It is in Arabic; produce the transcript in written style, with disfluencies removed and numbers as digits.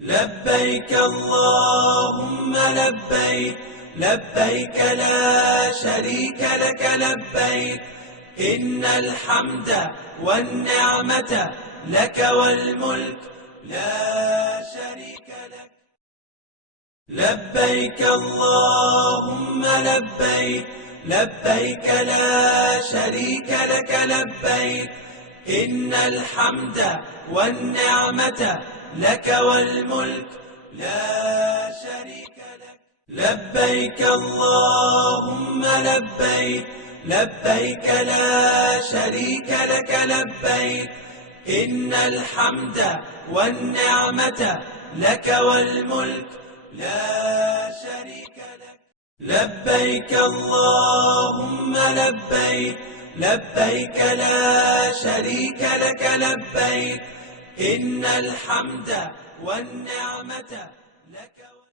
لبيك اللهم لبيك لبيك لا شريك لك لبيك إن الحمد والنعمة لك والملك لا شريك لك. لبيك اللهم لبيك لبيك لا شريك لك لبيك إن الحمد والنعمة لك والملك لا شريك لك. لبيك اللهم لبيك لبيك لا شريك لك لبيك إن الحمد والنعمة لك والملك لا شريك لك. لبيك اللهم لبيك لبيك لا شريك لك لبيك إن الحمد والنعمة لك.